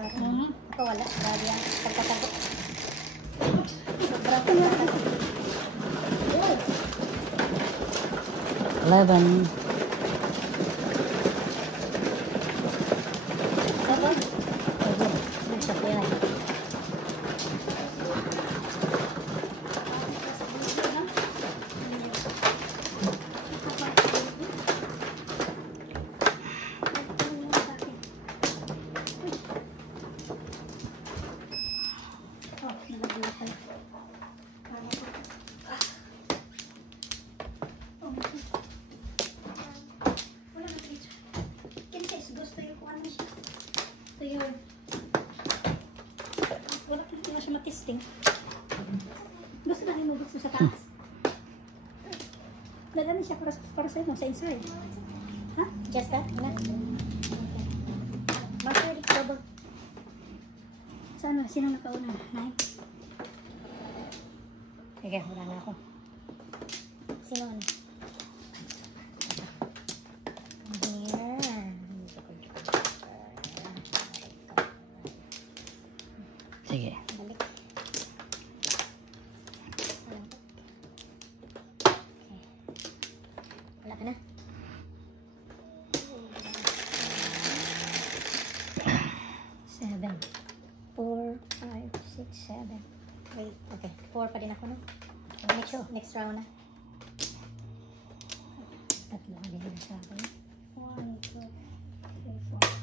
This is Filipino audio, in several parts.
parang. Ako wala. Grabe yan. Pagkatago. Sobrang 11. Gusto na hinubos mo sa taas. Lagyan siya para sa'yo mo, sa inside. Ha? Just that? Wala. Bakit double? Sana, sino nakauna? 9? Sige, wala na ako. Sino ano? Here. Sige. Balik. Wala ka na. Seven. 4, 5, 6, 7. Wait, okay. 4 pa din ako, no? Next round na. Tatlo ka din na sa akin. 1, 2, 3, 4.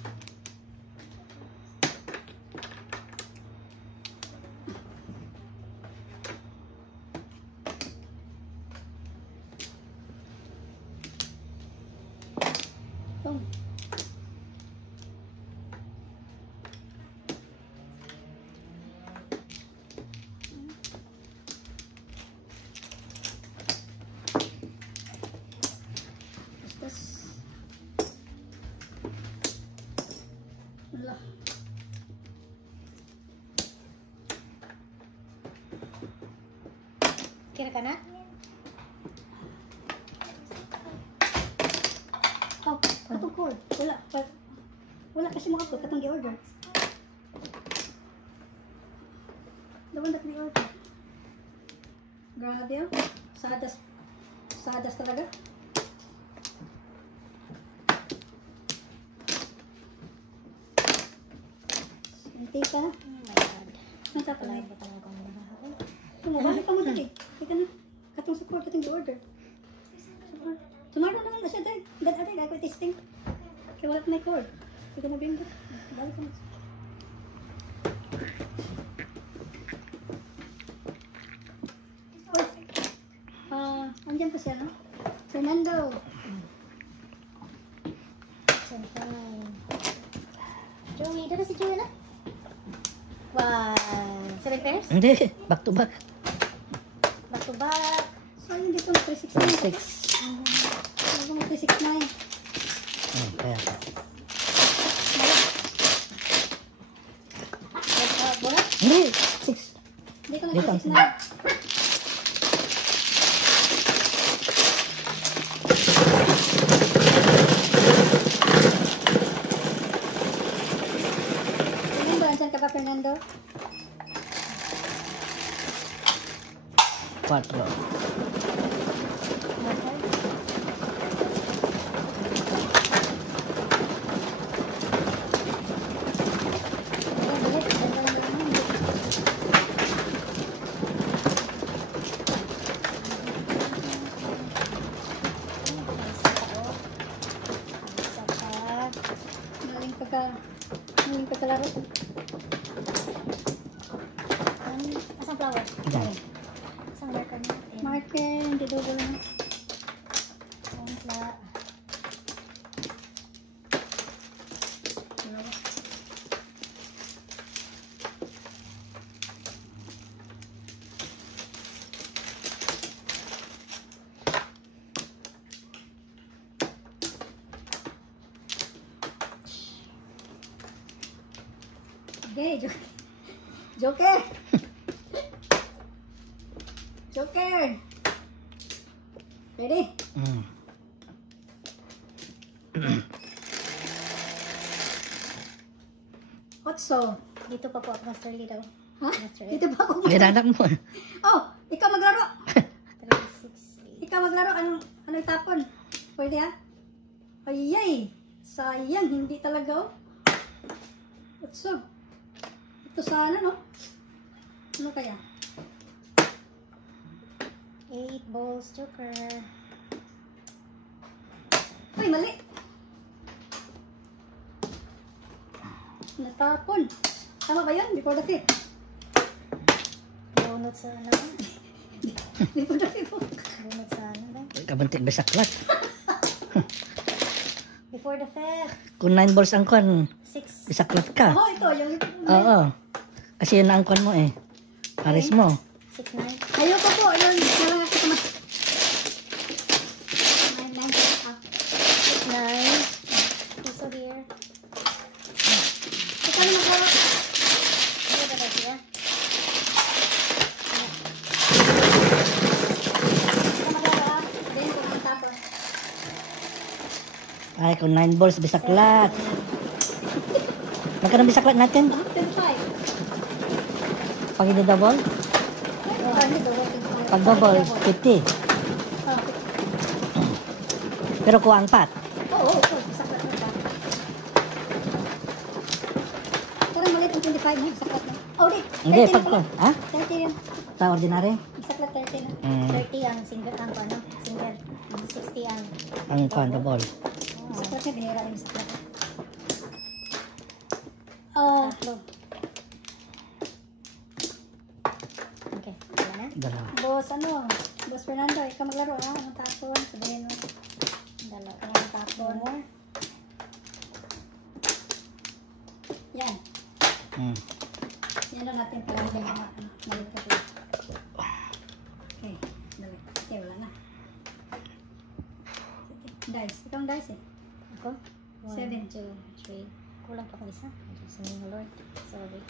Boom. Wala. Kira ka na? Oh, katong cord. Wala kasi mga cord. Katong gi-order. Dawan na ni-order. Grabe yun. Sadas talaga. Hintay ka na. Oh my God. Nagtatalay. Tumabalik ka mo dali. Ika na. Katong support, katong gi-order. Tomorrow naman na siya dahil. Dad-aday, ako testing. Kaya wala may cord. Hindi ka na bingo. Balik ka na. Andyan pa siya, no? Fernando. Joey, dito si Joey na? Wow. 7 pairs? Hindi. Back to back. Back to back. So, hindi ko na 369. 6. Hindi ko na 369. Kaya. Bola? Hindi. 6. Hindi ko na Dito. 369. Andyan ka pa, Fernando? 4. Maling pagkalaro. Asang flower? Yan. Asang marker natin? Marker, hindi double na. Asang flower. Okay, Joker! Joker! Ready? Otso. Dito pa po, Master Lito. Ha? Master Dito ba ako? Ginanak mo. Oh, ikaw maglaro. 3, 6, 8. Ikaw maglaro. Anong tapon? Pwede ha? Ayay. Sayang, hindi talaga oh. Otso. Ito sana no? Ano kaya? 8 balls, joker. Uy, mali. Natapon. Tama ba yun? Before the fifth. Bunot sa ano? Before the fifth. Bunot sa ano ba? Kabantik besaklat. Before the fifth. Kung 9 balls ang kwan, 6. besaklat ka. Oh, ito. Yung... Oo. Kasi yun ang kwan mo eh. Paris mo. 6, 9. Ayoko po. Ayun. Nalang ako tumas. 9, 9. 9. Also here. Ikaw na maglaro. Ano ba ba siya? Ikaw maglaro ha. Then, kung ang tapon. Ay, kung 9 balls, besaklat. Magkano besaklat natin? 25. Pag double? Pag double, 50. Pero kuha ang pat. Oo, ito. Saklat mo ba? Parang maliit ang 25 mo. Saklat mo. Oh, di. Hindi, 30 pag na pala. ha? 30 yan. Sa ordinary? Saklat 30 na. 30 ang single ang ano? Single. 60 ang Ang kwan, double. Saklat niya, binira yung saklat. tatlo. Okay, wala na? Dalawa. Boss, Boss Fernando, ikaw maglaro ha. Anong tapon? Sabihin mo. Dalawa. Anong tapon? More. Yan. Yan lang natin pala yung mga maliit ka pala. Okay, dali. Okay, wala na. Dice. Ikaw ang dice eh. Ako? 1, 7. 2, 3. Kulang pa kung isa. Diyos ng Lord. Sorry.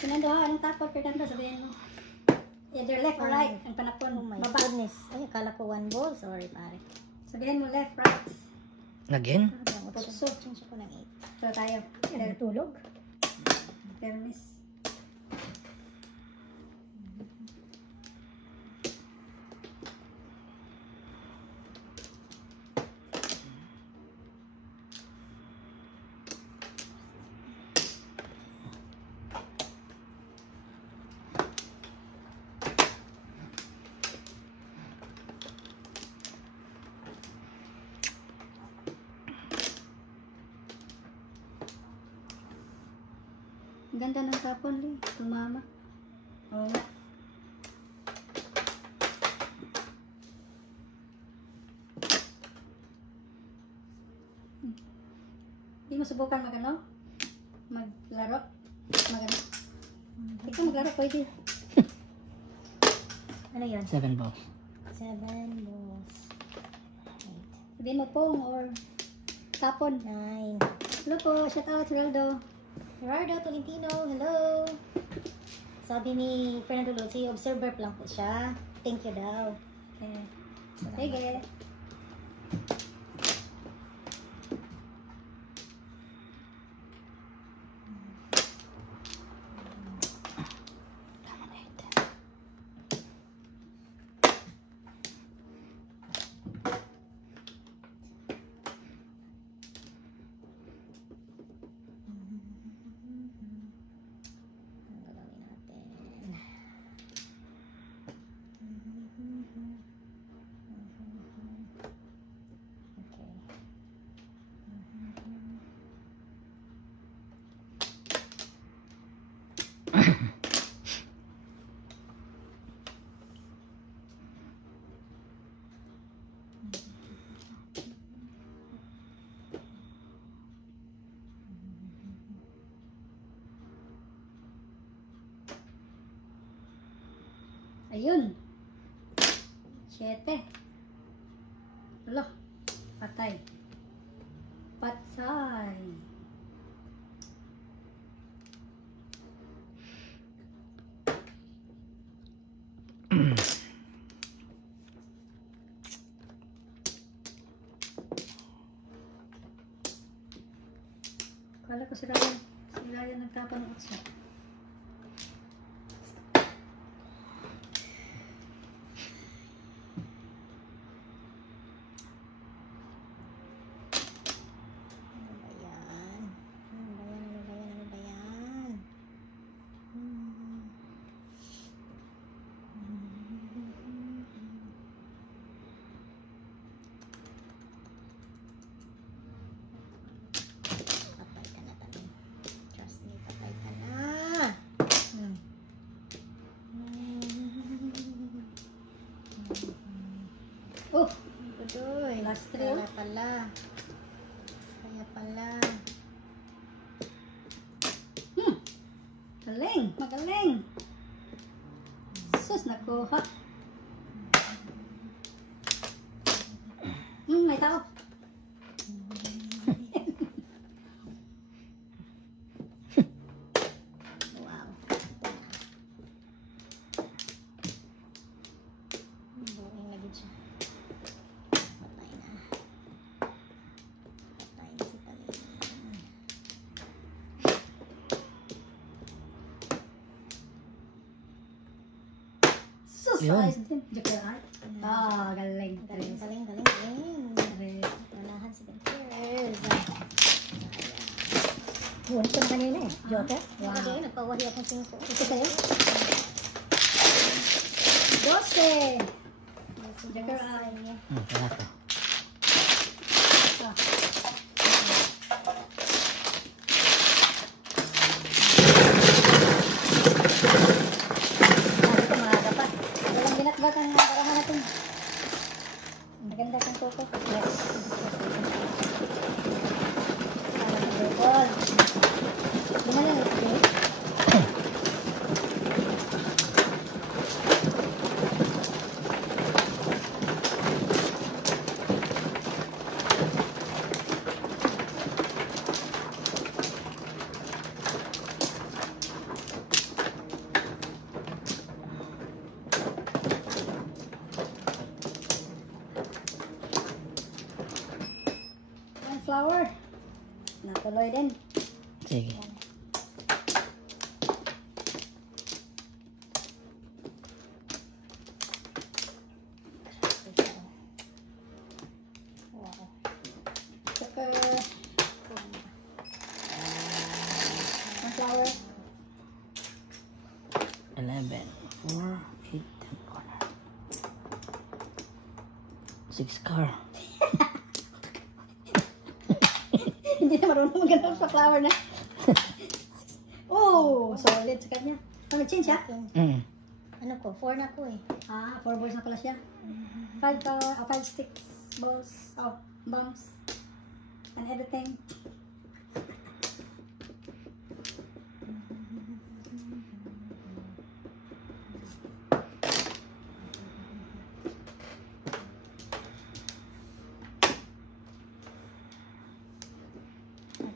Fernando ha, anong tapon? Fernando, sabihin mo. Either left or right. Ang panapon. Oh my Baba. goodness. Ay, akala ko 1 ball. Sorry, pare. Sabihin mo left, right. Again? Putso. Change ko ng 8. So tayo. Tulog? Termis. Ang ganda ng tapon, Lee. Tumama. Oo nga. Hindi mo subukan magano? Maglaro? Magano? Ikaw maglaro, pwede. Ano yun? 7 balls. 7 balls. Sabihin mo pong or tapon. 9. Hello po, shout out, Ronaldo. Gerardo Tolentino, hello! Sabi ni Fernando Luzzi, observer lang po siya. Thank you daw. Okay. Sige. Ang gagawin natin. Okay. Ayun. 7. Alo. Patay. Patay. Kala ko si Ryan. Si Ryan nagkapanood siya. Ano ba yan? Ano ba yan? Ano ba yan? Ano ba yan? Patay ka na tayo. Trust me, patay ka na. Oh! Budoy. Last three, Kaya pala. Kaya pala. Galing! Magaling! Sus, nakuha. May tao. Wow. Buing lagi siya. Patay na. Patay na si Talin. Sus, Yun. ayos din. Joker art. Ah, galing. Galing, galing, galing, galing. Manahan si Gutierrez. Buwan ko na kanina eh. Joker? Wow. Okay, nagpawahi akong 5. Ito sa'yo? 12! Joker art. Kaya ko. Sabi ko maaga pa. Walang binatbat ang parahan natin. Maganda kang koko. Yes. Para sa double. Gumaling ito. One flower. Natuloy din. Sige. Wow. Saka one flower. 11, 4, 8, 10 corner. 6 car. Hindi na marunong magandang sa flower na. Oh, solid sa kanya. Oh, nag-change siya? Ano ko? 4 na ko eh. Ah, 4 balls na pala siya. 5 sticks, balls, bombs, and everything.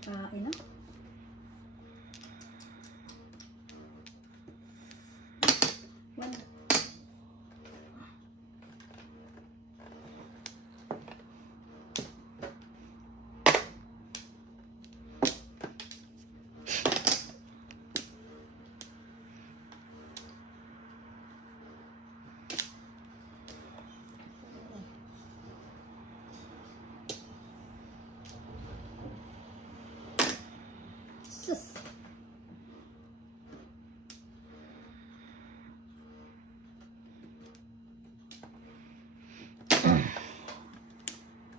Nakain na. One. Sus.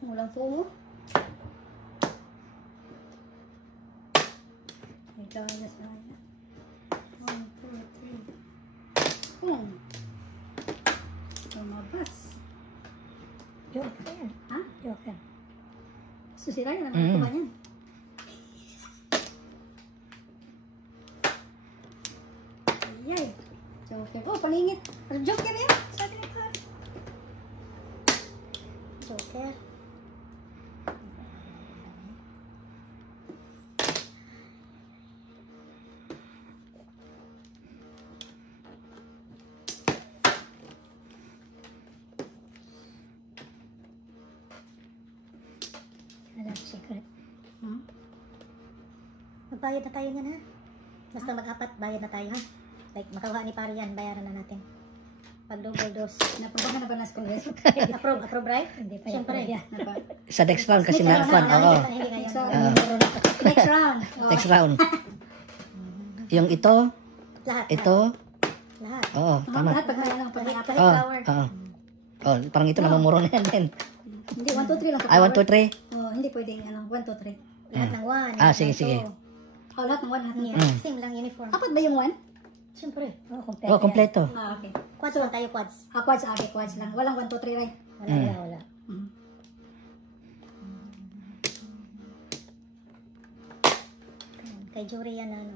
Walang puno. Ito na sa kanya. 1, 2, 3. Lumabas. Joker. Ha? Joker. Susira yun. Ano ba yan? Ayay. Joker. Oh, paningit. Joker yan. Sabi na pa. Joker. Alam, secret. Hmm? Magbayad na tayo niyan ha. Basta mag-apat, bayad na tayo ha. Like, makakuha ni pare yan, bayaran na natin. Pag double dose. Napabahan na ba na sa Congress? Approve, right? Hindi pa Siyempre. Siyempre. Sa next round kasi na kwan. Oo. Next round. Next round. Oh. Next round. Yung ito, Lahat. ito. Lahat. Oo, tama. Lahat pag may alam, pag may apat. Oo, flower. oo. Oh, parang ito namumuro na yan din. Hindi, 1, 2, 3 lang. Ay, 1, 2, 3. Oh, hindi pwedeng, 1, 2, 3. Lahat ng one. Ah, lahat sige, ng sige. two. Oh, lahat ng 1, lahat ng Yeah, Mm. same lang uniform. Apat ba yung 1? Siyempre. Oh, kompleto. Ah, okay. Quads lang tayo, quads. Quads, okay, quads lang. Walang 1, 2, 3, right? Wala. Mm. Kay Jury yan ano.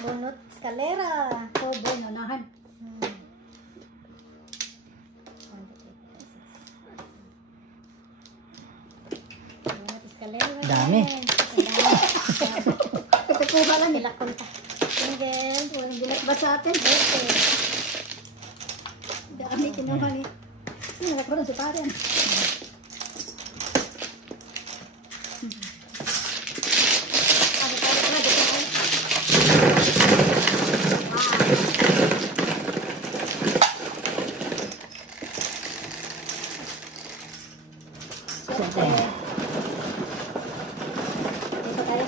Bunot, escalera. Oh, bueno, nahan. Bunot, escalera. Dami. Kukuha lang nila. Pilakon pa. Single. Walang bilat ba sa atin? Okay. Hindi kami kinuha ni. Nakakaroon si Paren. Dito tayo.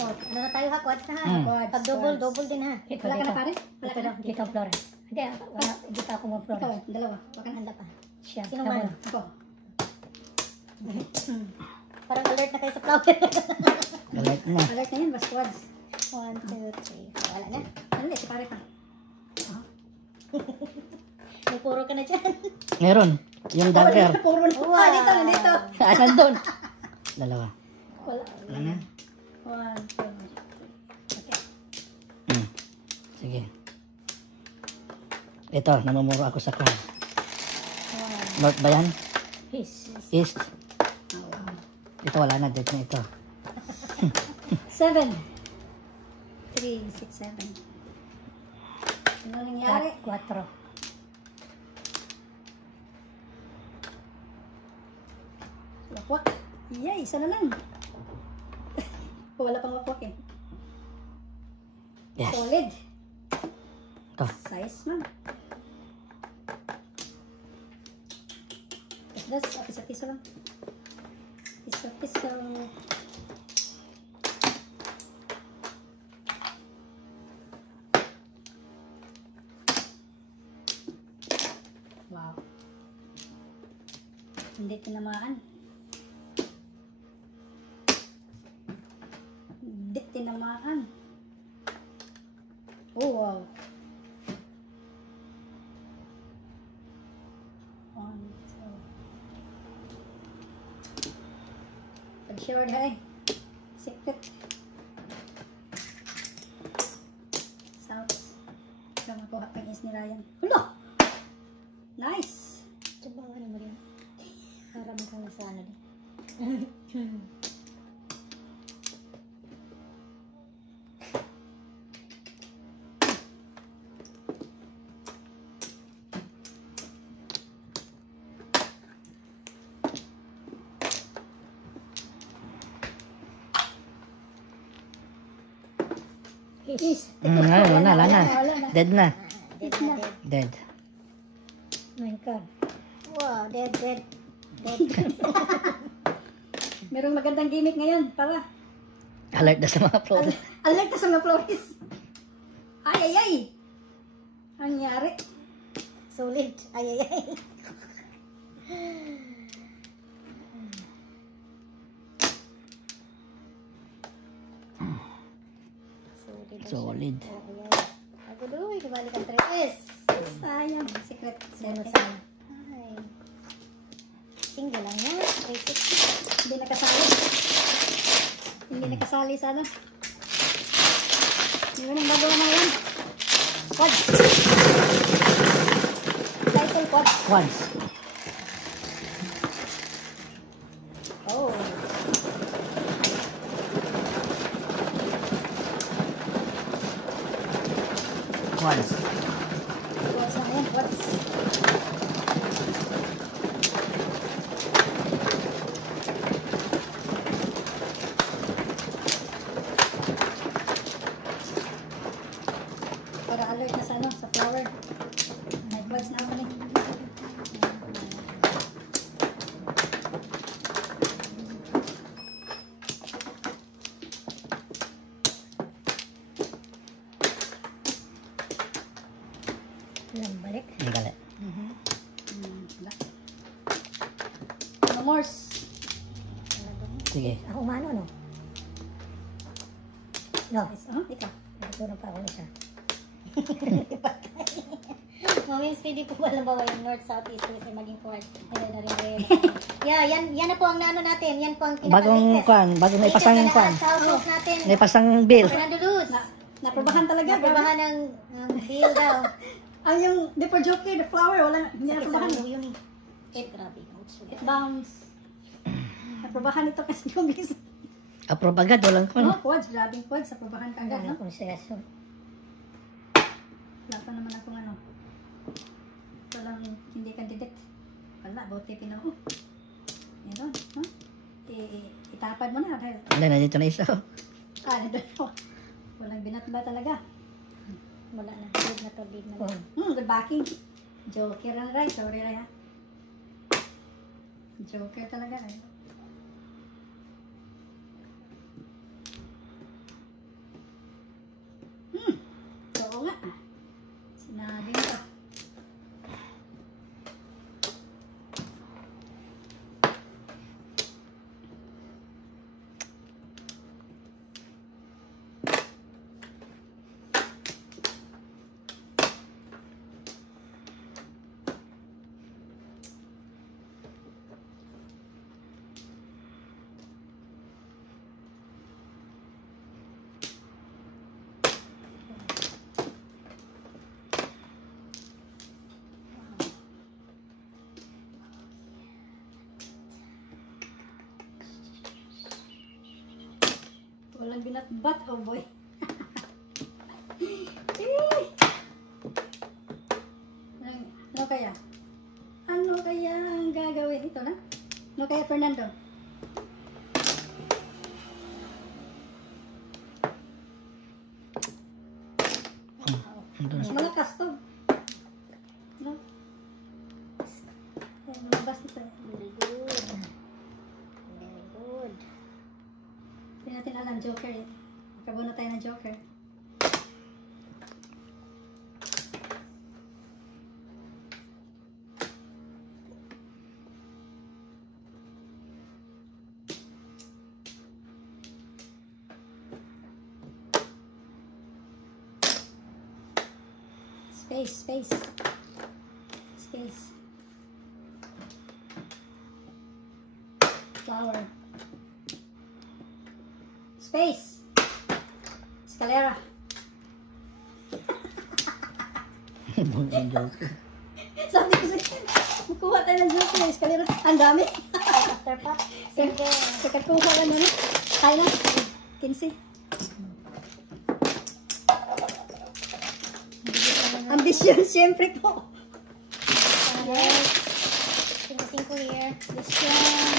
Oh, ano na tayo ha? Quads na ha? Quads, Pag double, quads. double din ha. Wala ka na pare? Wala ka na? Dito, Flores. Hindi, wala, hindi pa ako Ikaw, mag-Flores. dalawa. Wala ka na. Handa pa. Siya. Sino Ako man? na. Ako. Parang alert na kayo sa flower. Alert na. Alert na yun, bas quads. 1, 2, 3. Wala na. Ano si pare pa? May puro ka na dyan. Meron. Yung dagger. Puro na. Wow. Ah, dito, nandito. Ah, nandun. Dalawa. Wala. Wala na. 1, 2. Okay. Sige. Ito, namumuro ako sa kwan. North ba yan? Peace. East. Ito wala na. Dito na ito. 7. 3, 6, 7. Ano nangyari? 4. Wakwak. Yay, isa na lang. Wala pang wakwak eh. Yes. Solid. Ito. Size man. Das, piso lang. Piso. Wow. Hindi tinamaan. Hindi tinamaan. Oh, wow. 1, 2. Pag-short hai. Secret. South. Ikaw makuha pang is ni Ryan. Hulo! Nice! Coba ano mo rin. Para mo kung sa ano din. Is. Wala na. Wala na. Dead na. Dead na, dead. Dead. My God. Wow, dead. Merong magandang gimmick ngayon. Para. Alert na sa mga pro. Alert na sa mga Flores. Ay. Ang nangyari. Solid. Ay. Solid. Ako doon, ibalik ang 3S. Sayang. Secret. Ano Secret. sana? Ay. Single lang yan. 360. Hindi nakasali. Hindi nakasali sa ano. Meron ang bago naman yan. Quads. Title quads. Quads. Oh. Quads. Quads na yan. Quads. Para alert na sa ano, sa flower. May quads na ako eh. Lang balik. Ang galit. Wala. No more. Sige. Ako umano, no? No. Ikaw. Natulong pa ako isa. Mami, pwede po ba bawa yung north, south, east, west, or maging forward? Yeah, yan na po ang nano natin. Yan po ang Bagong kwan. Bagong may pasang kwan. Household natin. May pasang bill. Fernando Luz. Naprobahan talaga. Naprobahan ng bill daw. Ang yung Deeper Joker, the flower, wala, hindi naprobahan. Yun eh. Grabe. It bounce. Naprobahan ito kasi yung bis. Approve agad. Walang No, kwan. quads, grabing quads. Naprobahan ka agad, Wala no? akong seryoso. Wala pa naman akong ano. Ito lang hindi candidate. Wala, buti pinaw. Meron, no? Itapad mo na dahil Wala na dito na isa. doon. Walang binatba talaga. Wala na. Lead na to. Lead na to. Good backing. Joker ang right. Sorry, Raya. Joker talaga, Raya. Oo nga. Sinabi mo. Walang binatbat, oh boy. Ano kaya? Ano kaya ang gagawin? Ito na? Ano kaya, Fernando? Malakas to. No? Malabas ito. Very good. Very good. Hindi natin alam, Joker eh. Magkabuo na tayo ng Joker. Space, space. Space. Flower. Space. Escalera. Sabi ko sa'yo, magkuha tayo ng Joker. Escalera. Ang dami. After pop. Sige. Sikat ko ka ano. Kaya na. 15. Ambisyon, siyempre po. Yes. Finishing ko here. Ambisyon.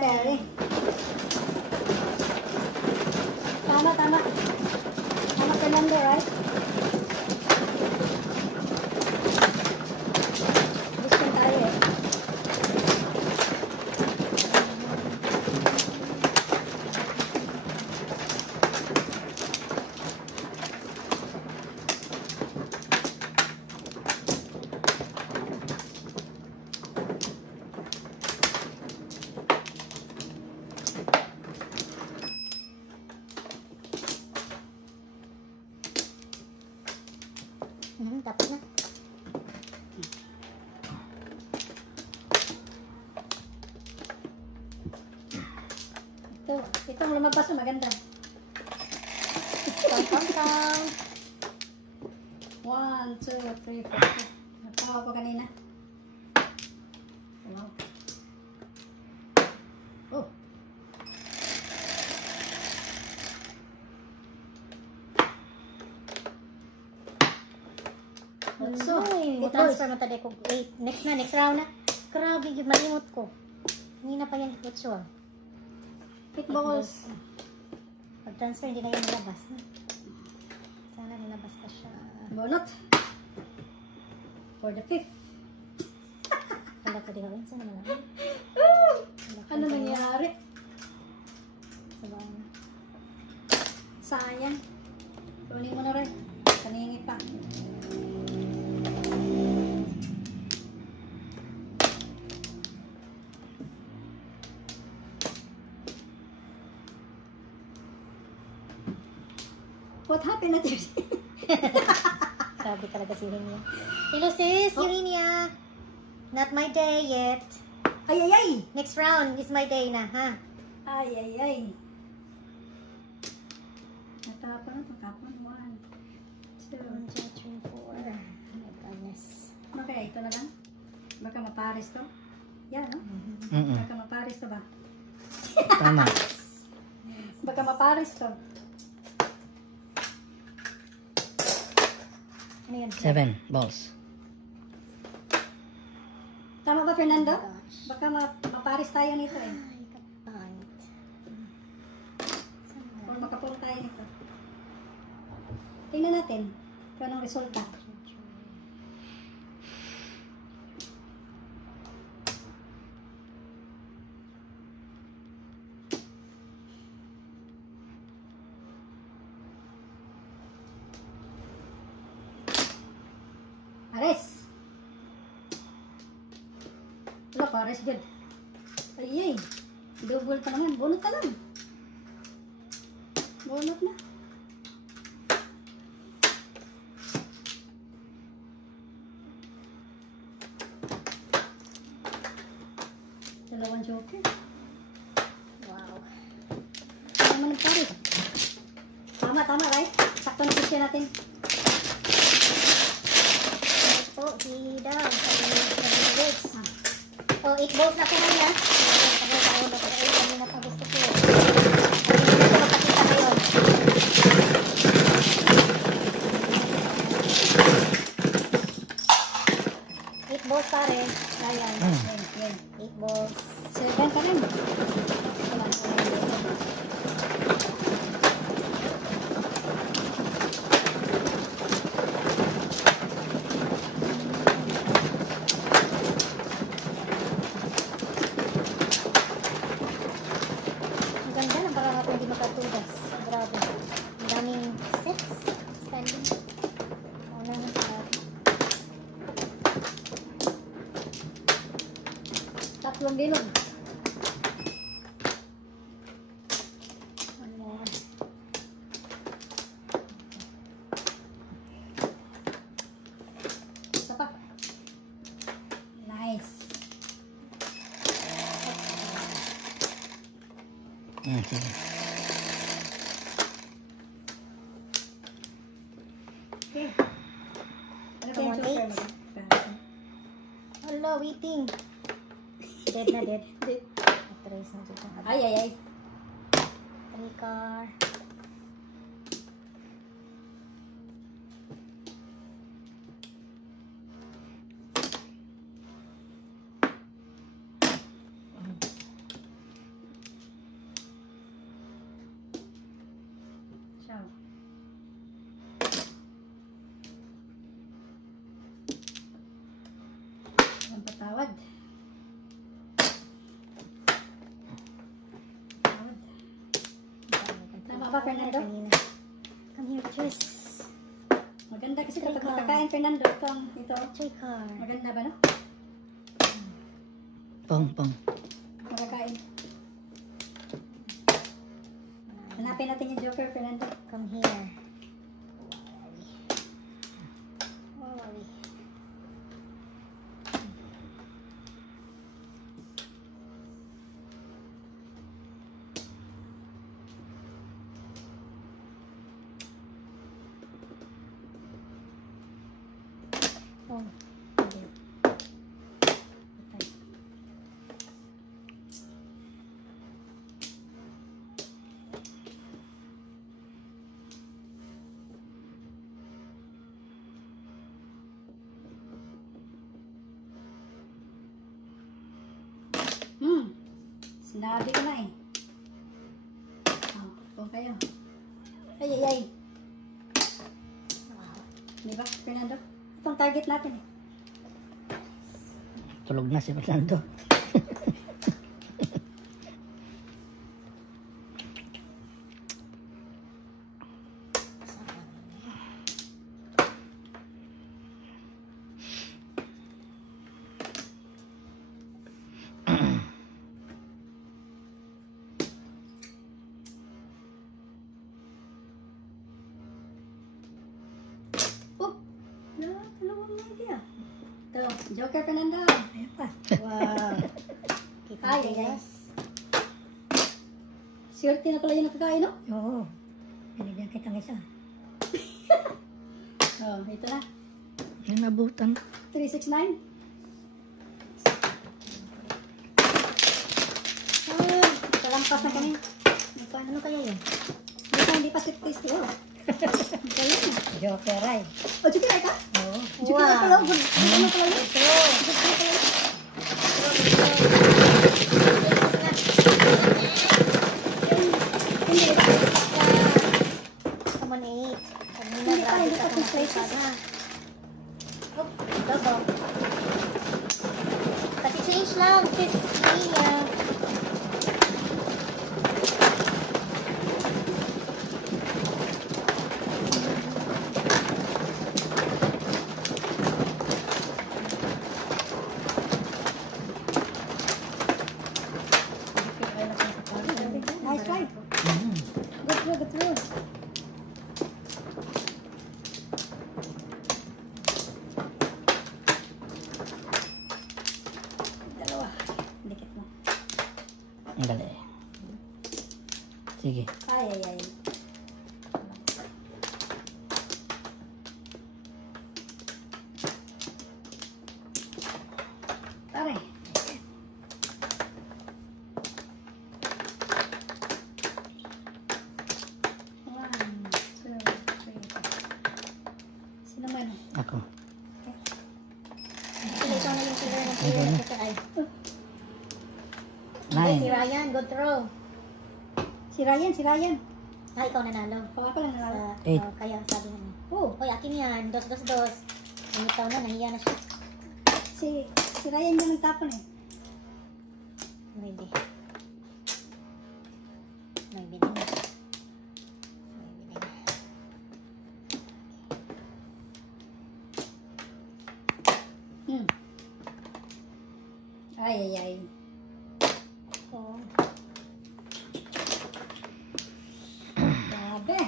Pere. Tama, tama. Tama, Fernando, right? Ambisyon tayo eh. Tapos na. Itong lumabas na maganda. Count. 1, 2, 3, 4. Natawa ko kanina. Wow. Oh. So, transfer mo tadi ko. 8. Next round na. Grabe, malimot ko. Hindi na pa yan 8 ah. Pick balls. Pag-transfer, hindi na yung nilabas. Sana nilabas pa siya. Bonot. For the 5th. Wala ko din gawin. Sana naman. Ano nangyari? Sabay na. Sayang. Kunin mo na rin. Kaningit pa. What happened at Grabe talaga si Urinia. Hello sis, Urinia. Not my day yet. Ay, ay, ay! Next round is my day na, ha? Ay, ay, ay. Natapon na itong kapon. 1, 2. 1, 2, 3, 4. Oh my goodness. Okay, ito na lang. Baka maparis to. Yan, no? Baka maparis to ba? Tama. Baka maparis to. Ano yan? 7 balls. Tama ba, Fernando? Oh my gosh. Baka maparis tayo nito eh. Ay, kapangit. Or makapong tayo nito. Tingnan natin kung anong resulta. Ares! Wala, pares good. Ay, ay. Double pa naman. Bunot ka lang. Bunot na. Dalawang joker. Wow. Ano naman nagpares? Tama, right? Sakto na pisya natin. Po, hidaw. Oh, 8 balls na ko na yan. Ano na pa gusto ko. Ano na pakita ngayon. 8 balls pare. Ayan. Yan. 8 balls. 7 pa rin. Ang ganda lang para natin hindi makatugas. Grabe. Ang daming sets. Standing. Una na parang. Tatlong bilog. Ano? Isa pa. Nice. Sige. Okay. Ano ba Come yung on, joker 8. mo? Hello, waiting. Dead na dead. Trace na dito. Ay, ay, ay. 3 car. Ciao. Ang patawad. Patawad. Tama ba, Fernando? Come here, Tris. Maganda kasi Try kapag ka. makakain, Fernando, ito. 3 car. Maganda ba, no? Pong. Makakain. Hanapin natin yung joker, Fernando. Come here. Oh. Hindi. Patay. Sinabi ko na eh. Kung kayo. Ay, ay, ay. Di ba, Fernando? Itong target natin eh. Tulog na si Fernando. Oh! Dalawang idea. Ito, Joker Fernando. Ayan pa. Wow. Kita Ay, mo, ay, ay. guys. Swerte na pala yung nakakain, no? Oo. Binigyan kitang isa. Oh, ito na. May nabutan. 369. Kalampas na kami. Ano kaya yun? Hindi pa sweet taste yun. Kaya na. Joker ay. Oh, Joker ay ka? Oo. Joker na pala. Good na pala yun. Joker na pala yun. Hindi ba? Come on, 8. Kanina, Hindi pa, grabe hindi ka pa kung two places. makita na. Oh, double. Pati-change lang, 50. Nice try. Good through, good through. Dalawa. Dikit mo. Ang dali. Sige. Ay, ay, ay. Pare. One, two, three. Sino man? Ako. Sila ikaw na yung player ng player na kita ay. Si 9. Ryan, good throw. Si Ryan, si Ryan. Ah, ikaw nanalo. Kung ako lang Sa, nanalo. 8. kaya sabi niya. Oh, Hoy, akin yan. Dos. Umitaw na, nahiya na siya. si Ryan yung nagtapon eh. Maybe. Maybe din. Maybe din. Ay, ay, ay. Oh. Grabe.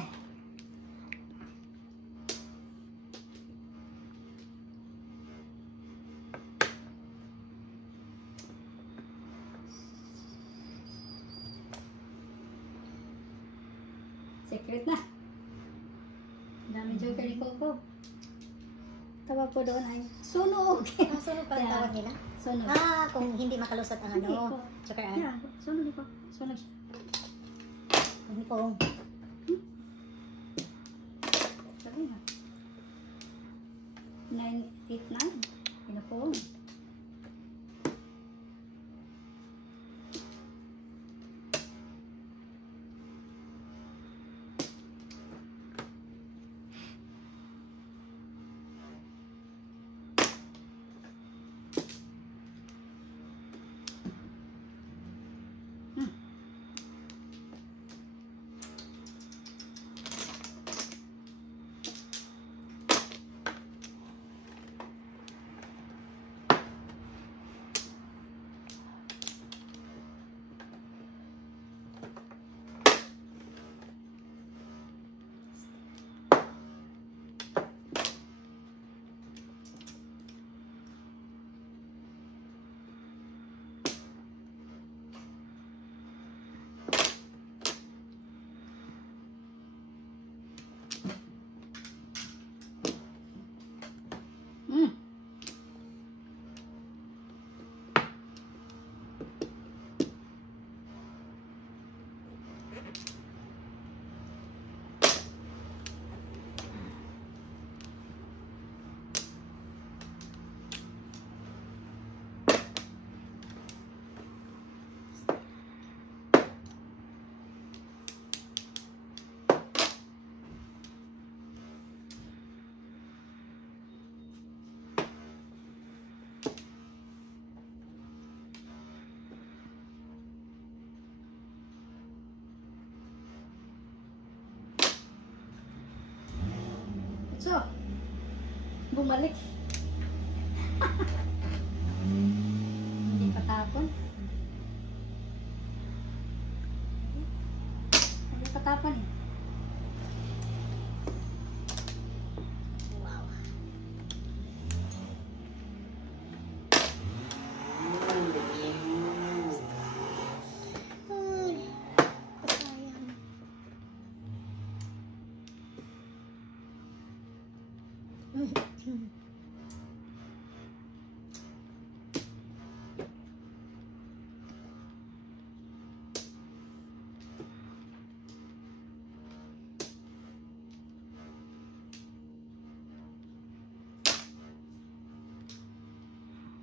Secret na. Dami joker ni Coco. Tawag po doon ay sunog. Ah, sunog pa ang Yeah. tawag nila? Sunog. Ah, kung hindi makalusot ang Hindi po. ano. Joker ay. Yeah, sunog po. Sunog. Hindi po. Sabi na. 989. Pinapong. Bumalik. Hindi patapon. Hindi patapon eh. Wow. Ay, kasayang.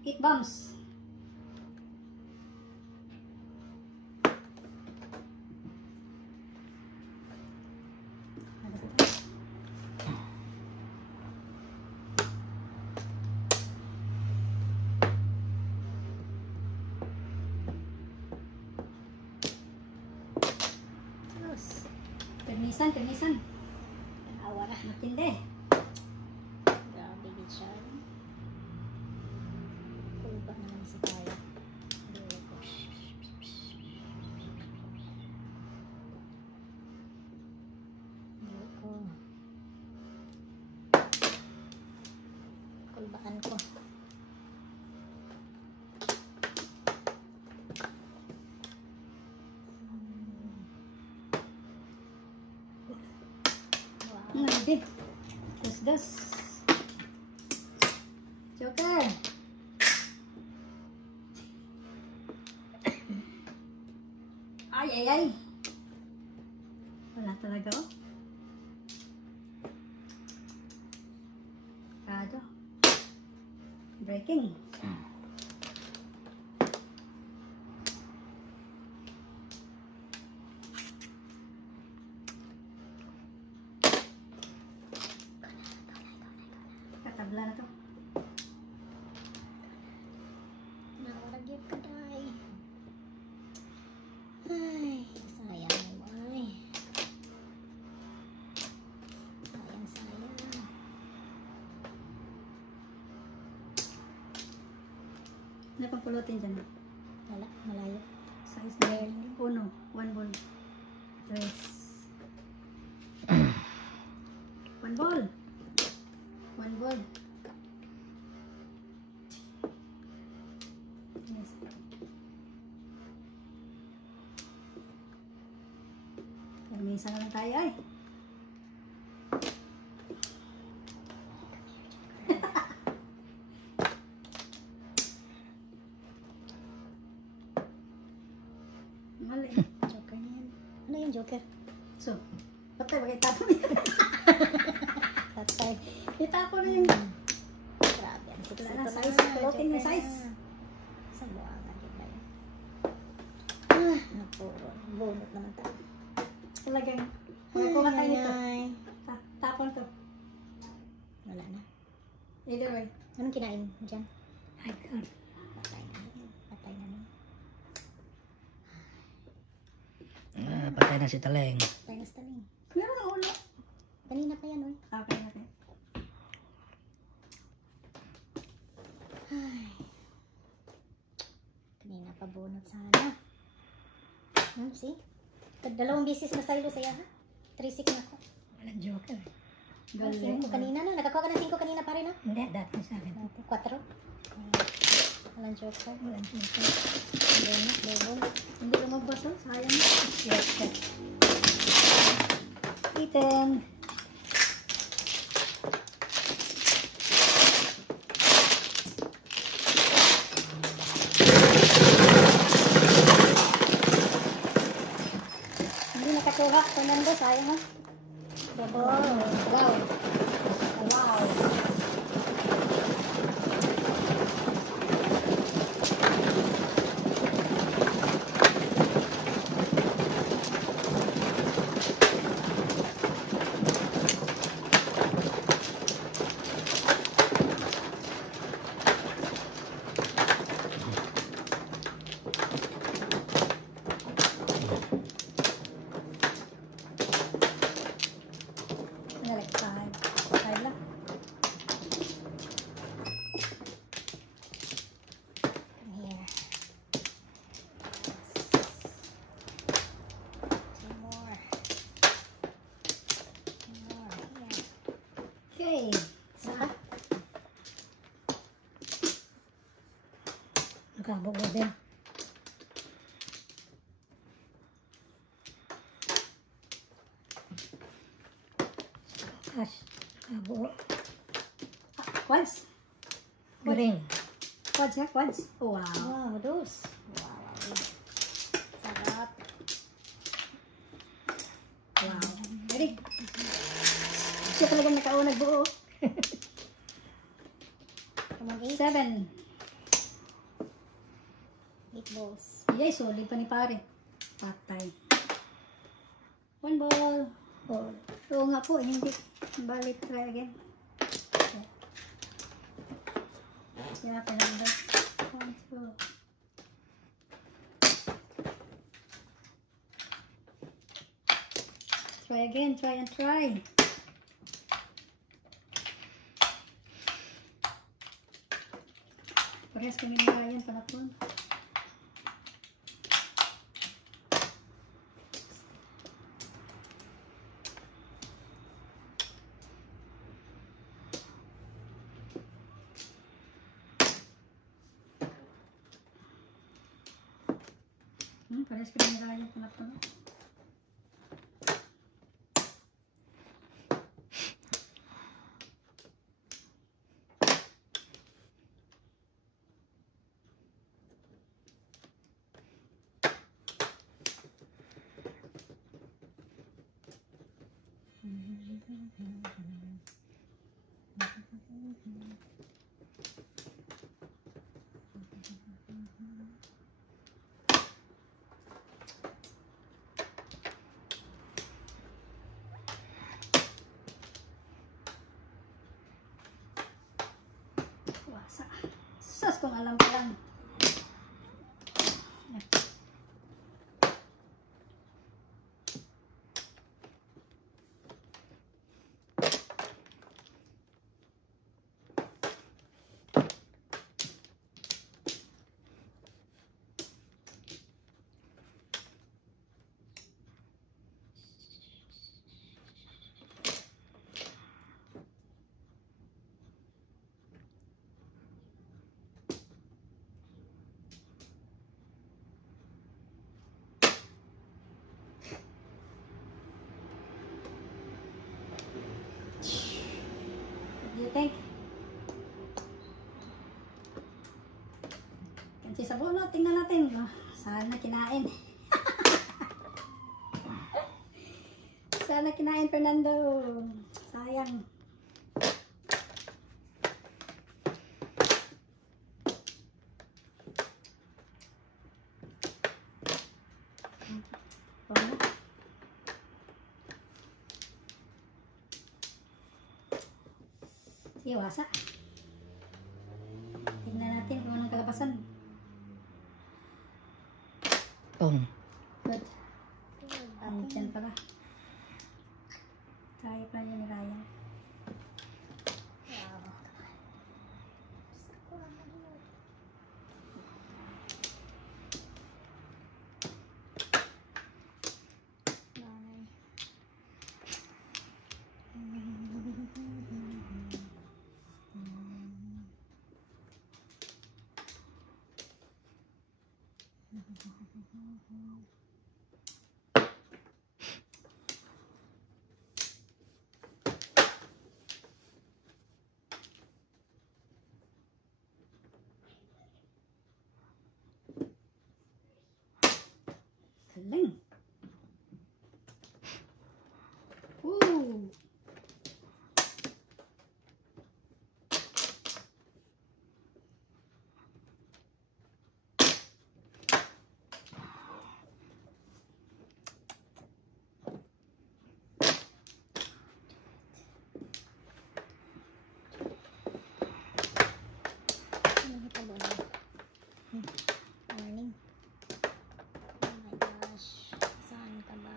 It bumps. Terus. Permisan. Awa na. Matindi. Grabe gid siya. Kulba naman sa tayo. Kulbaan ko. Wow. Hindi. Das. Joker. Ay. Wala talaga oh. Kado. Breaking. Katabla na to. Nawarag yung kaday. Ay, sayang mo ay. Sayang. Ano pang pulutin dyan? Wala, malayo. Size barely. Uno. One ball. Tres. One ball. One ball. Yes. Permisa na lang tayo ay. Mali. Joker na yan. Ano yung joker? So, patay, itapon na yan. Tatay. Itapon na yung... Grabe. Ang six Wala na, ito size. na. Pulutin yung Joker size. na. Sa buwangan yun ba yun? Napuro. Bunot naman tayo. Talagang... Kuha tayo nito. Ay. Tapon to. Wala na. Either way. Anong kinain dyan? Ay, God. Patay na. Patay na. Patay na si Taleng. Patay na sa taling. Meron ang ulo. Kanina pa yan, oy. Okay. Ay. Kanina pa bunot sana. See? Dalawang bisis na silo saya, ha? 3-6 na ako. Walang joker. Galing. 5 kanina, no? Nakakuha ka ng 5 kanina pa rin, no? Hindi, dati sa akin. 4. Walang joker. Walang joker. Double. Hindi lumabas oh. Sayang. Joker. Ethan. Hindi nakatuha. Fernando, sayang, ha? Double. Wow. Wow. Like five. Five lang. Kabo ko din. Cash. Kabo. Quads. Green. Quads ha, quads. Oh, wow. Wow, those. Wow. Sarap. Wow. Ready? Siya talagang nakaunag buo. Come on, 8. 7. 8 balls. Yay, solid pa ni pare. Patay. 1 ball. Oh, Oo nga po, hindi. Balik, try again. Yeah, number. 1, 2. Try again, try and try. Parehas kami ng Ryan, panapon. Parehas kami ng Ryan, panapon. Wasa. Sus, kung alam ko lang. What do you think? Kansi sa buno, tingnan natin. Oh, sana kinain. Sana kinain, Fernando. Sayang. Oh. Sige, wasa. Tingnan natin kung anong kalabasan. Tong. Good. Dyan pala. Kaya pa niya ni Ryan. Wow. Nine. Galing. Ooh. Ano ito ba? Morning. Oh my gosh. Saan ka ba?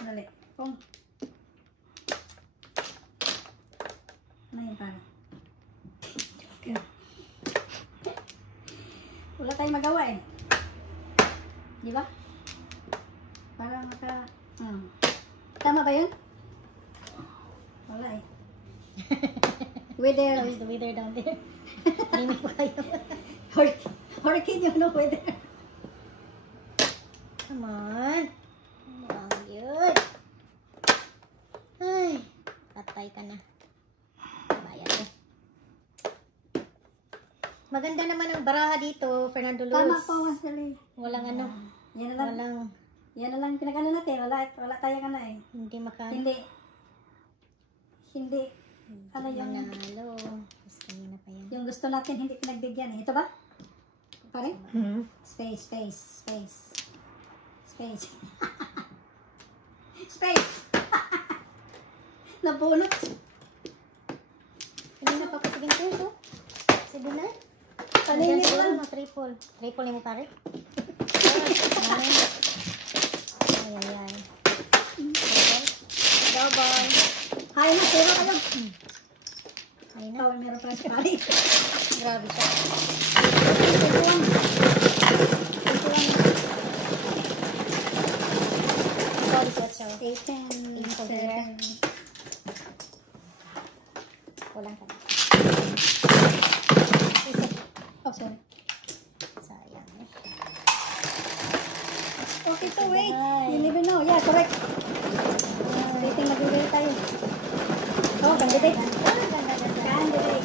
Dali. Kung. Ano yun para? okay. Wala tayong magawa eh. Di ba? Para maka... Tama ba yun? Wala eh. Weather. How is the weather down there? Tahimik po kayo. Hurricane yung no weather. Come on. Ang yun. Ay, patay ka na. Bayan eh. Maganda naman ang baraha dito, Fernando Luz. Tama po, Marceli. Walang ano. Yan na lang. Walang, Yan na lang pinag-ano natin. Wala tayo ka na eh. hindi Hindi. Ano yung, manalo. Mas kanina pa yan. yung gusto natin hindi pinagbigyan eh. Ito ba? Pare? Hmm. Space. Space. Nabunot. Kanina pa po siging peso. Sige na. Paninit Ayan, lang. siguro, triple. Triple ni mo pare. Ay. Double. Hay na, zero kayo. Ayun na. Oh, meron pa si pare. Grabe siya. Sorry, Chacho. 7. Kulang ka na. Oh, sorry. Sayang eh. Okay, so wait. You never know. Yeah, correct. Waiting, mag-ibig tayo. Oh, candidate. Candidate.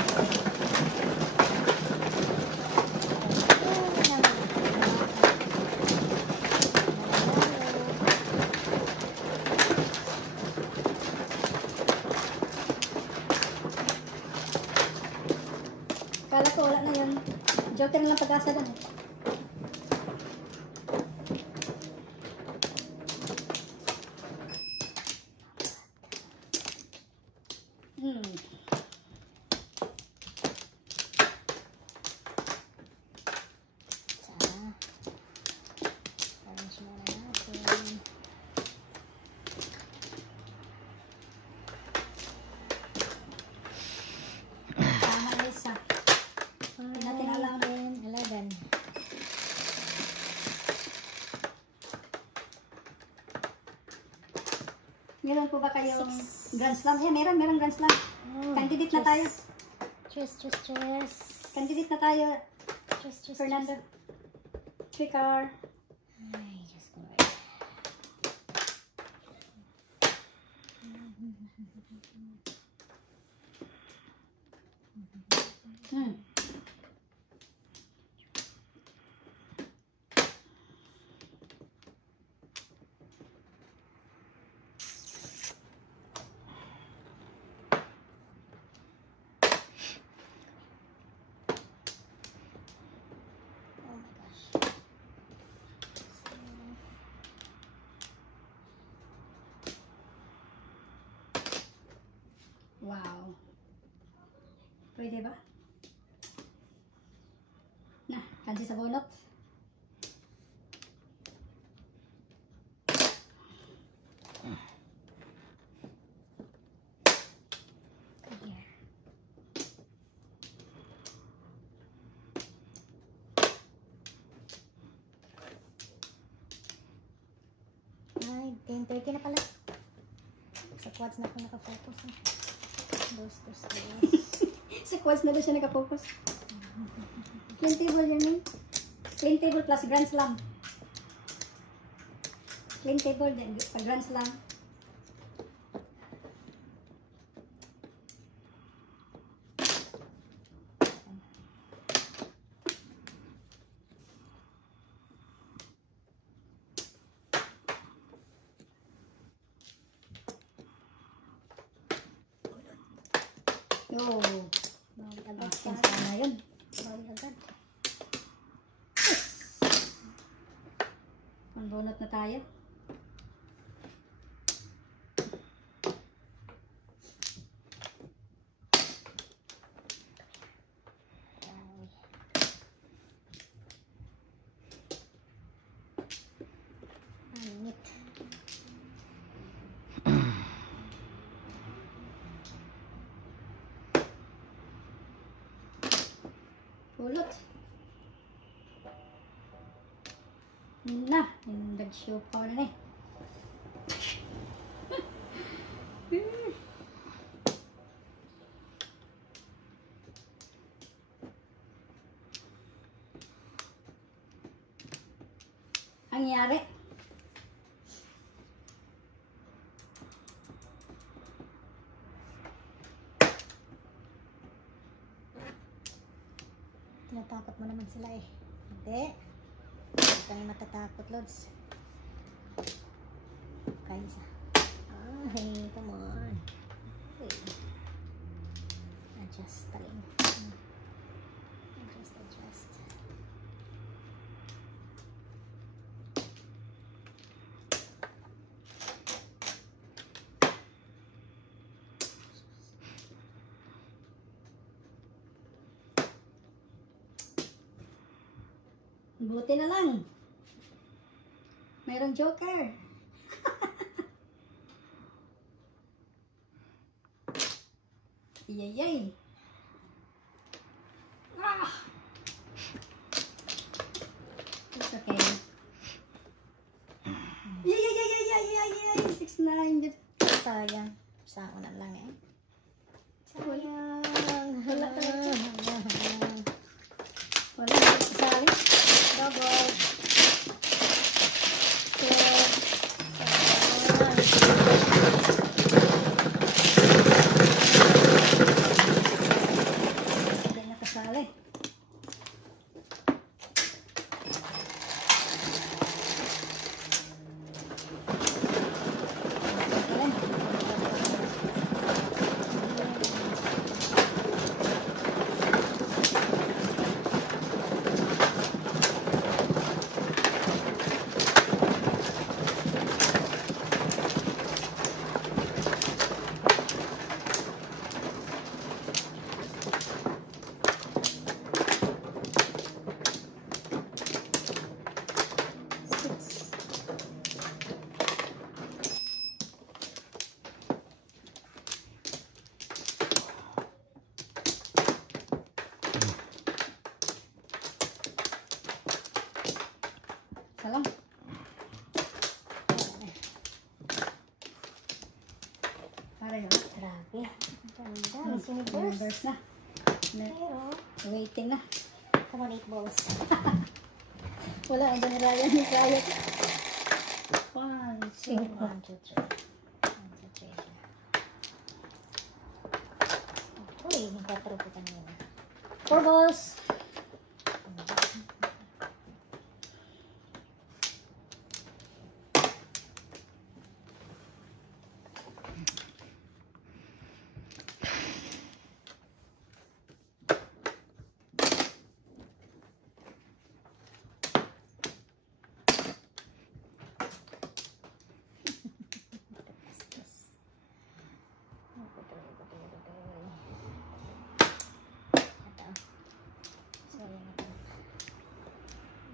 Kala ko wala na yun. Joker na lang pag-asa doon. Arrange muna natin. Tama na isa. Hindi natin alam. 11. Meron po ba kayong Grand Slam? Yeah, meron Grand Slam. Candidate na tayo. Cheers. Candidate na tayo, Cheers. Fernando. 3 car. Ay, Diyos ko. Oh my gosh. Wow. Pwede ba? Na, kansi sa bunot. Here. Ay, 10:30 na pala. Sa quads na ako nakafocus. Dos. Sa quads na doon siya nakapokus. Clean table yan eh. Clean table plus Grand Slam. Clean table din, pag Grand Slam. Oh, Bawal agad. sana yun. Bawal agad. Manbunot na tayo. Init. Pulot. Na, yung nag-show power na eh. Tinatakot mo naman sila eh. Hindi. Hindi kami matatakot, Lods. Kain sa. Ay, come on. Okay. Adjust taling. Adjust. Buti na lang. Mayroong joker. Yay! Ah! It's okay. Yay! 6-9. Sayang. Sa unan lang eh. Sayang. Wala talaga. Wala. Sorry. Double. Hindi nakasali. Salam. Pareho. Grabe. Ganda. Miss Universe. Numbers na. Pero, Waiting na. come on, 8 balls. Wala, ang ni Ryan ni Ryan. 1, 2, 1, 2, 3. 1, 2, 3. Uy, nagkataruputan mo yun. 4 balls.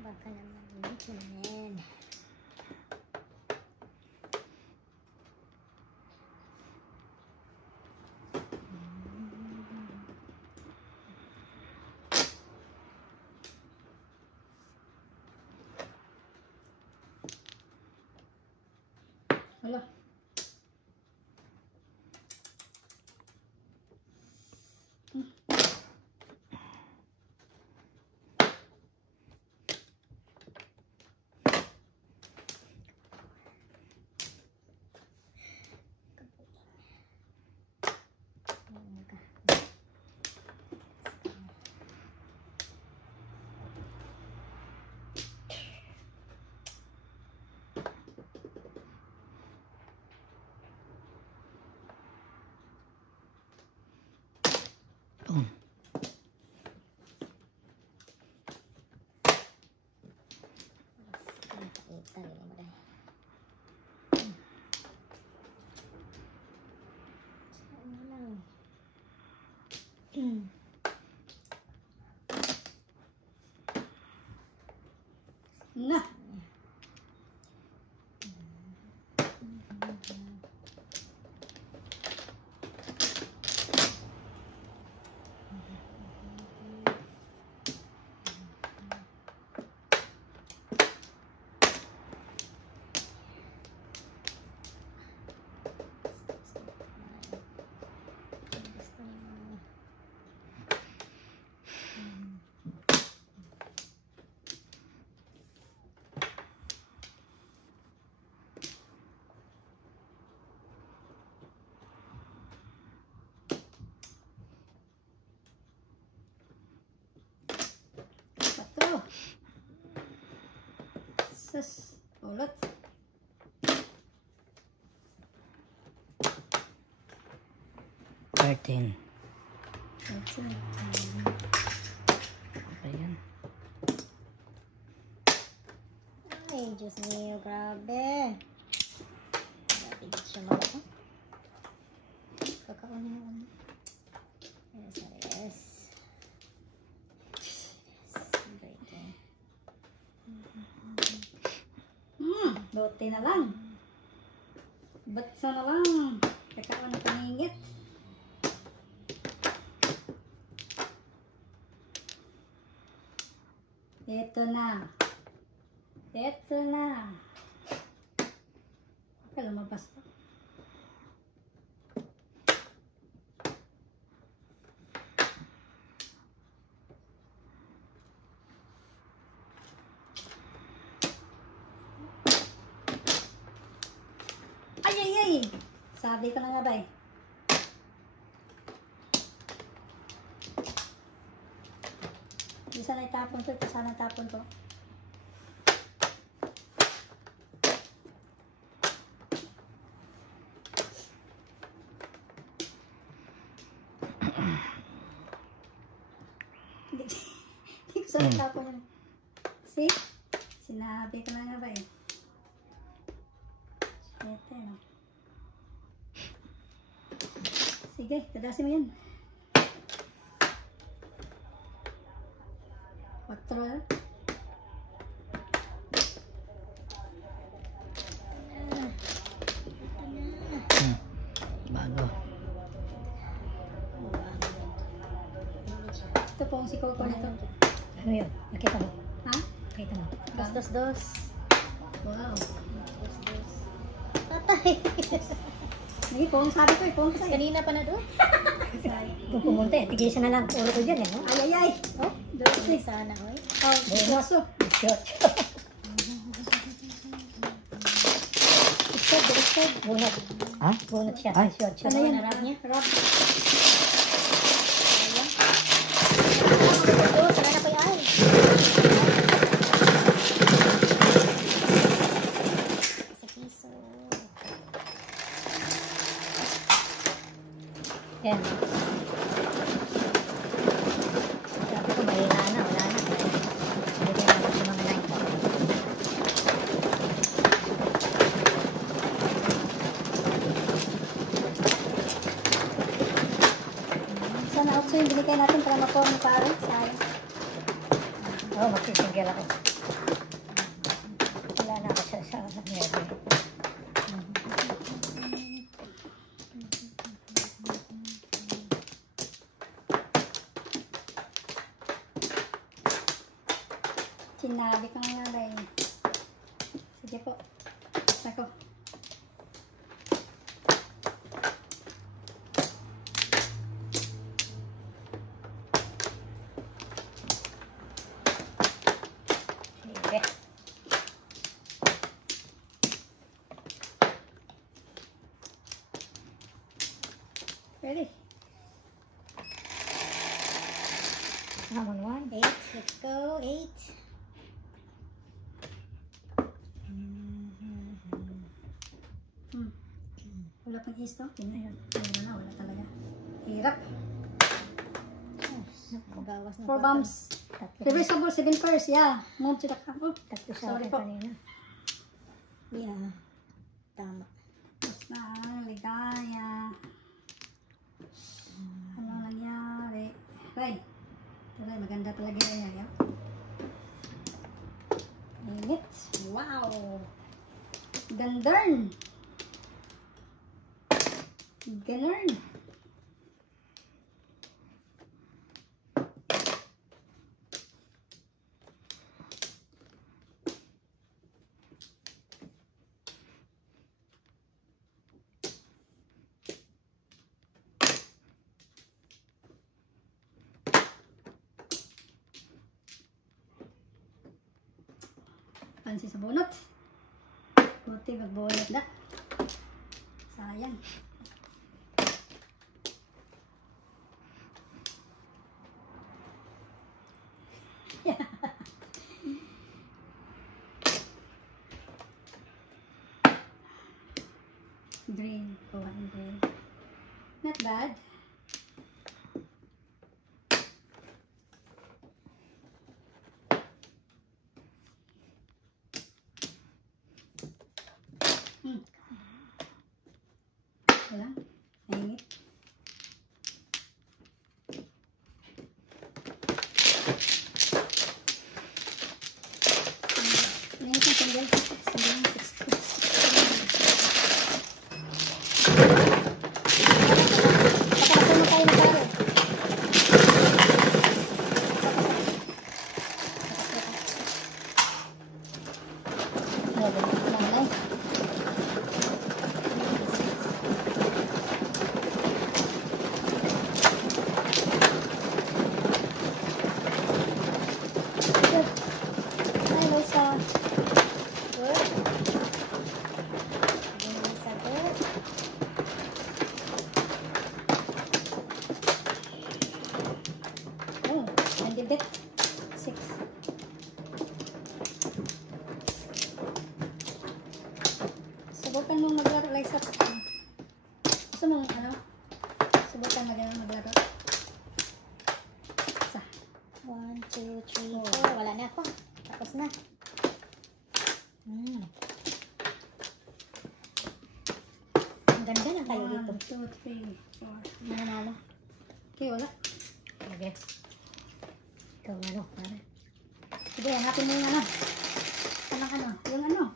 Baka naman dito naman. Wala. Sus, ulot. Thirteen. Okay. Ayan. Ay, Diyos mio, grabe. Grabe, di siya makaka. Kakaon niya. Yes, yes. Breaking. Lote na lang. Batsa na lang. Kakaon na paningit. Ito na. Ito na. Baka lumabas pa. Ay, ay, ay! Sabi ko na nga ba eh. Di sana itapon ko. Sana itapon ko. Hindi ko sana itapon yun. See? Sinabi ko na nga ba eh. Ito, no? Sige, tadasin mo yan. 4. Bago. Ito po ang si Coco nito. Ano yun? Nakita mo? Ha? Nakita mo? Dos. Wow. Tatay. Sige, po ang sabi ko eh. Po ang sa'yo. Kanina pa na doon. Kung pumunta eh, tigisan na lang. Ulo ko dyan eh, no? Ay, ay, ay. Oh, Dosi. sana, oy. Oh, doso. Short. Stop. Bunot. Ha? Bunot siya. Ay. Short. Ano yan? Narap niya? Rab. Oo, sana na ko ay. Sa piso. Yan. Sabi ko, mahina na. Wala na. Hindi na natin sa mga line. Sana also yung binigay natin para makuha mo pare. Sayang. Oo, magsisigil ako. Wala na ako sa nerve. Sinabi ko nga ba eh. Sige po. Ako. Sige. Ready? Come on, one. 8. Let's go. 8. Wala pang ace to? Yun na yun. Ayun na, wala talaga. Hirap. Magawas na 4 bombs. Tatlo. Reversible 7 pairs. Yeah. Move to the camp. Oh. Tatlo sa Sorry akin po. kanina. Yeah. Tama. Tapos na ang ligaya. Ano nangyari? Ray. Ray, maganda talaga yun yan. Init. Wow. Gandern. Ganern. Pansin sa bunot. Buti magbunot na. Sayang. Brad. Wala. Nangingit. Nangingit ng sandal. Sandal ng 60. Patakasan mo tayo ng paro. Nanay. Hi, Loisa. Good. Again, Loisa, good. Oh, nandibit. 6. Subukan mo maglaro, Liza. Gusto mo, ano? Subukan maglaro. Isa. 1, 2, 3, 4. Wala na ako. Tapos na. Ang ganda ng kayo dito. 1, 2, 3, 4. Nanalo. Okay, wala. Okay. Ikaw ano, pare? Sige, hanapin mo yung ano. Ano? Yung ano.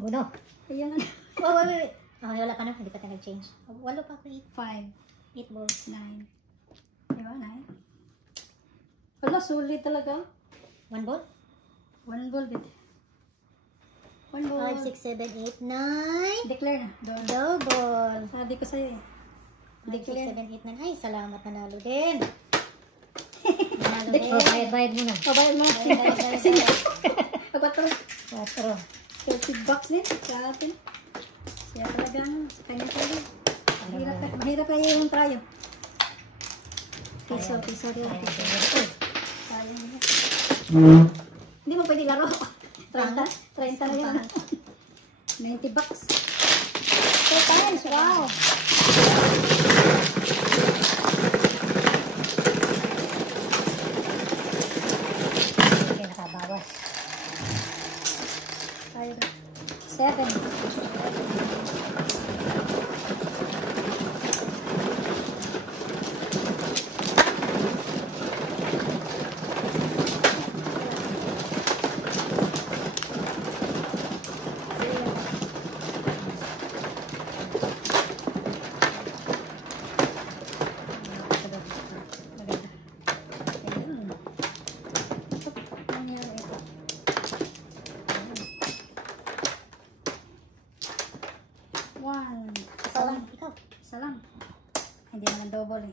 Guno. Yung ano. Oh, wait. Oh, wala pa na. Hindi pa tayo nag-change. Walo pa ako. 5, 8 balls. 9. Diba, 9? Wala, sulit talaga. 1 ball? 1 ball, bit. 1 ball. 5, 6, 7, 8, 9. Declare na. Doon. Double. Sabi ko sa'yo eh. 5, 6, Declare. 7, 8, 9. Ay, salamat. Nanalo din. Nanalo din. Oh, bayad mo na. O, bayad mo. Bayad. Sige. Pagpatro. 4. 30 bucks din sa atin. Siya talaga, sa kanya talaga. Mahirap kaya yung trayo. Piso rin. Trayo niya. Hindi mo pwede laro. 30 na yun. 90 bucks. 2 times, wow! Okay, nakabawas. Tayo na. 7. One. Isa lang. Ikaw. Isa lang. Hindi naman double eh.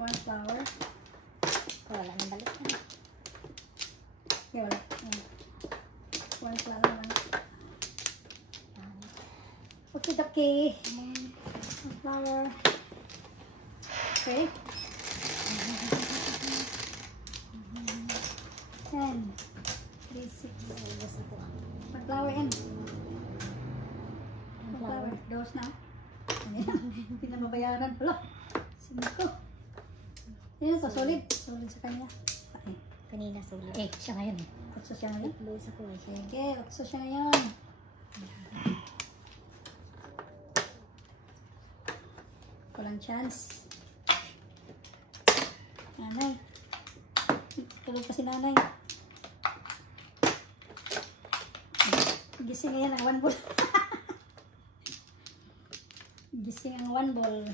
1 flower. Wala nang balik. Okay, wala. 1 flower lang. Okay. 1 flower. Okay. 10. 3, 6. Ubus ako. 1 flower in. Ang 1 flower. flower. Dose na. Hindi na mabayaran. Wala. 5. Yan sa solid. Solid sa kanya. Ay, Kanina sulit. 8 siya ngayon eh. 8 siya ngayon. Lose ako eh. Sige, 8 siya ngayon. Walang chance. Nanay. Tulog pa si nanay. Gising ngayon ang 1 ball. Gising ang 1 ball.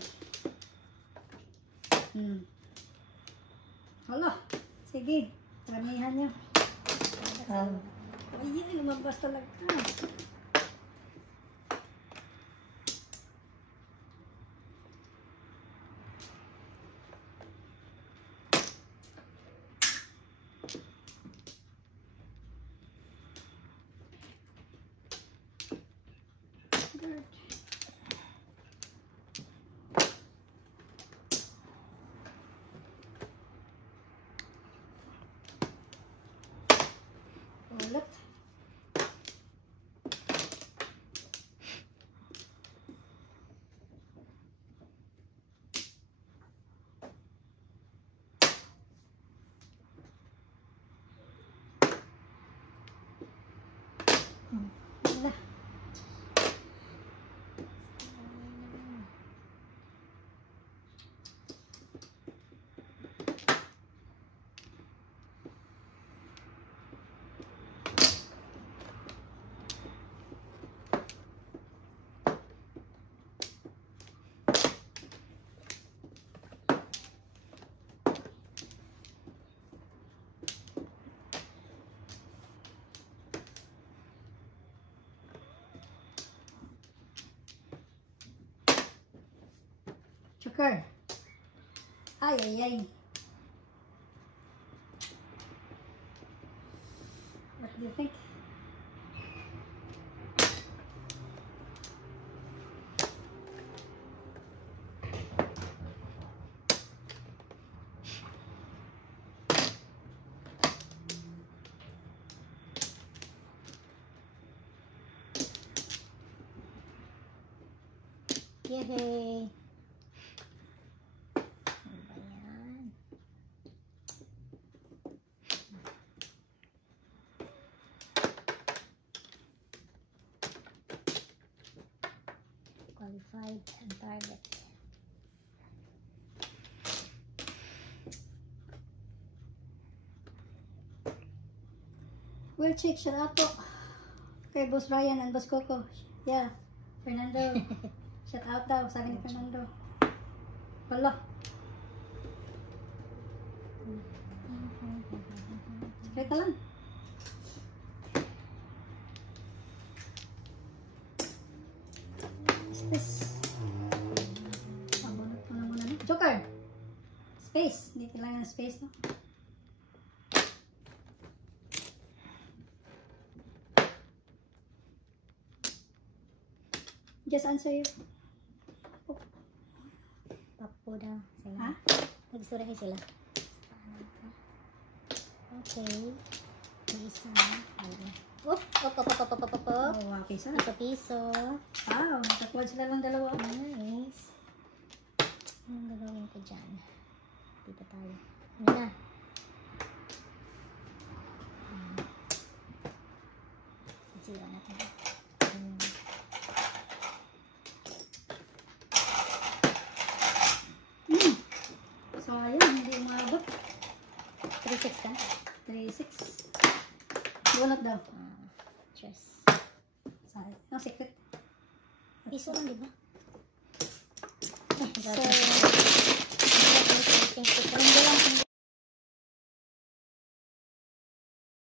Hala. Sige. Karamihan niyo. Ay, lumabas talaga. Good. Ulit. Joker. Ay, ay, ay. What do you think? Yehey! Ano ba yan? Qualified and target. Well, check, shout out po kay Boss Ryan and Boss Coco. Yeah, Fernando. Shout out daw, sabi ni Fernando. Wala. Secret na lang. What's this? Abunot mo na muna. Joker! Space. Hindi kailangan ng space, no? Just answer you. Papo daw. Sila. Ha? Nagsurahe sila. Okay. May isa. Op! Op! Op! Op! Op! Op! Op! Op! Oh, wow, pisa. Piso-piso. Wow, nakakuha sila lang dalawa. Nice. Anong gagawin ko dyan? Dito tayo. Ano na? Sisira natin. So, ayun, hindi umabot. 3-6 ka? 3-6. Bunot daw. Chess. Sorry. No, secret. Piso lang, di ba? So, So,